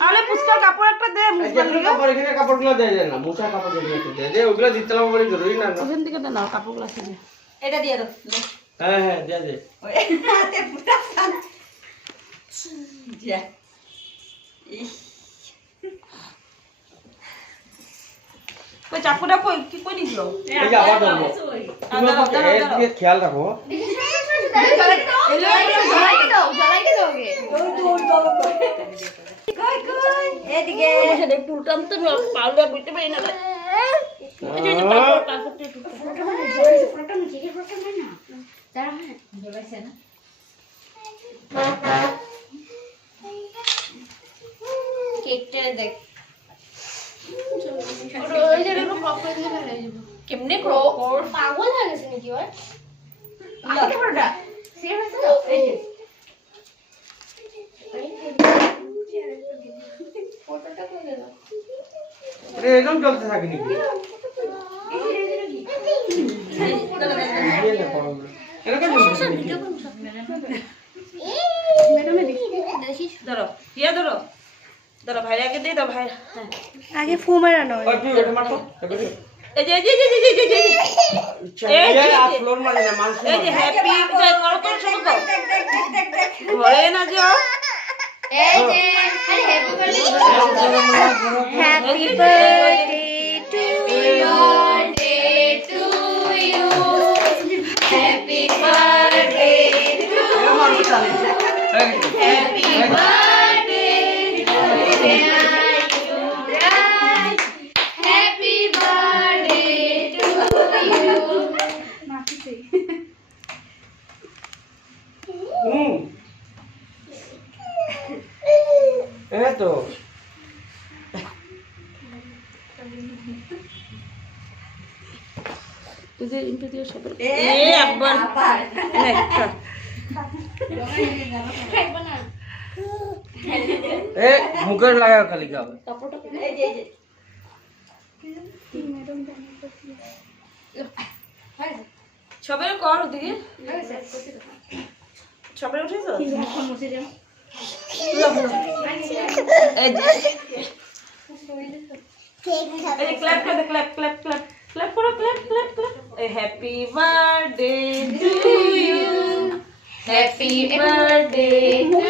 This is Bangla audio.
আরে পুষ্কার কাপড় একটা দে মুছবার লাগে কাপড় এখানে কাপড়গুলো দেয় না মুছার কাপড় দিয়ে দে ওগুলো দিতে হবে বলে জরুরি না ওখান থেকে দে না কাপড়গুলো আছে যে এটা দিয়ে দাও হ্যাঁ হ্যাঁ দে দে ওই হাতে পুরা খান যা কই চাকুটা কই কি কই দিছো এই যে আবার ধরবো তুমি একদিকে খেয়াল রাখো এদিকে একটু উল্টাম তো পাউডার বুঝতে পারি না এই যে কাপড়টা একটু কেমনে পাগল হয়ে গেছে নাকি ওর আরে এরকম চলতে থাকে নাকি এরকম চলতে থাকে ধরো ইয়া ধরো ধরো ভাইরা আগে দিয়ে দাও ভাই হ্যাঁ আগে ফু মারানো ওই তুই এটা মারতো এই যে এই যে আপলোড মানে না মানুষ এই যে হ্যাপি জয় করো তো শুরু করো ঘরে না যাও এই যে happy birthday to you happy birthday to happy birthday happy birthday to you এই তো তুই ইনটু দিয়ে সব এ একবার আবার এ মুখের লাগাও খালি খাবে এই যে সবের কর ওদিকে সবের উঠেছো এই যে এই ক্ল্যাপ করে ক্ল্যাপ ক্ল্যাপ ক্ল্যাপ ক্ল্যাপ করো clap clap clap happy birthday to you happy birthday two